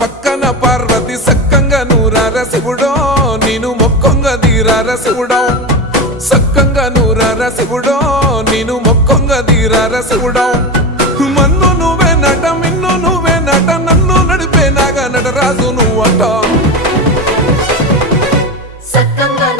పక్కన పార్వతి సక్కంగా నూరార శివుడో నేను మొక్కొంగ తీరార శివుడో సక్కంగా నూరార శివుడో నేను మొక్కొంగ తీరార శివుడో మన్ను నువ్వే నట మిన్ను నువ్వే నట నన్ను నడిపే నాగ నటరాజు నువ్వట సక్కంగా